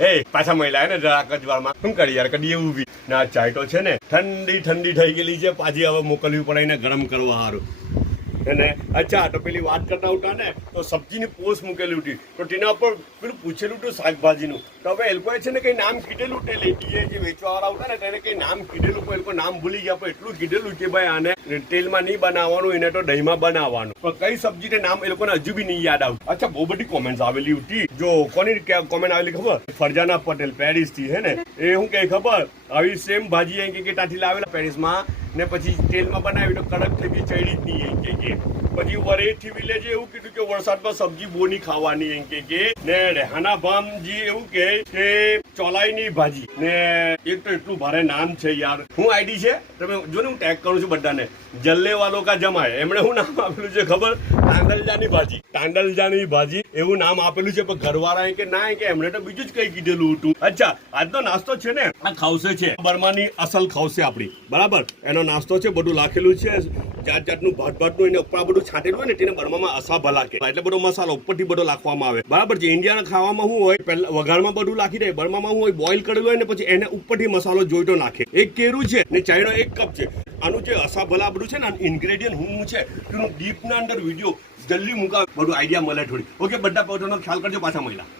એ પાછા મહિલા ને જરા કજવાળમાં શું કરી યાર કદી એવું બી ના ચાય તો છે ને ઠંડી ઠંડી થઈ ગયેલી છે પાછી હવે મોકલવી પડે એને ગરમ કરવા સારું અને અચ્છા તો પેલી વાત કરતા ઉઠા ને તો સબ્જીની પોસ્ટ મૂકેલી ઉઠી તો તેના પર પેલું પૂછેલું હતું શાકભાજીનું તો હવે એ લોકોએ છે ને કઈ નામ કીધેલું તે લેટીએ જે વેચવાવાળા ઉઠા ને તેને કઈ નામ કીધેલું પણ એ લોકો નામ ભૂલી ગયા પણ એટલું કીધેલું કે ભાઈ આને તેલમાં નહીં બનાવવાનું એને તો દહીંમાં બનાવવાનું પણ કઈ સબ્જી તે નામ એ લોકોને હજુ બી નહીં યાદ આવતું અચ્છા બહુ બધી કોમેન્ટ આવેલી ઉઠી જો કોની કોમેન્ટ આવેલી ખબર ફરજાના પટેલ પેરિસ થી હે ને એ શું કે ખબર આવી સેમ ભાજી અહીં કે ત્યાંથી લાવેલા પેરિસમાં ને પછી તેલમાં બનાવી તો કડક થઈ ગઈ ચડી જ નહીં કે પછી વરેથી વિલેજે એવું કીધું કે વરસાદમાં સબ્જી બહુ નહીં ખાવાની એમ કે ને રેહાના ભામજી એવું કે ચોલાઈની ભાજી ને એક તો એટલું ભારે નામ છે યાર હું આઈડી છે તમે જો ને હું ટેગ કરું છું બધાને જલ્લે વાલો કા જમાય એમણે શું નામ આપેલું છે ખબર તાંડલજાની ભાજી એવું નામ આપેલું છે પણ ઘરવાળા કે ના કે એમણે તો બીજું જ કઈ કીધેલું હતું અચ્છા આજનો નાસ્તો છે ને આ ખાવસે છે બર્માની અસલ ખાવસે આપણી બરાબર એનો નાસ્તો છે બધું લાખેલું છે જાત જાતનું ભાતનું એને ઉપર બધું છાંટેલું હોય ને તેને બર્મામાં અસા ભલા કે એટલે બધો મસાલો ઉપરથી બધો લાખવામાં આવે બરાબર છે ઇન્ડિયાના ખાવામાં શું હોય પહેલા વઘારમાં બધું લાખી દે બર્મામાં શું હોય બોઇલ કરેલું હોય ને પછી એને ઉપરથી મસાલો જોઈતો નાખે એક કેરું છે ને ચાયનો 1 કપ છે આનું જે અસા ભલા બધું છે ને ઇન્ગ્રેડિયન્ટ હું છે તેનું ડીપના અંદર વિડીયો જલ્દી મૂકા બધું આઈડિયા મળે થોડી ઓકે બધા પોતાનો ખ્યાલ કરજો પાછા મહિલા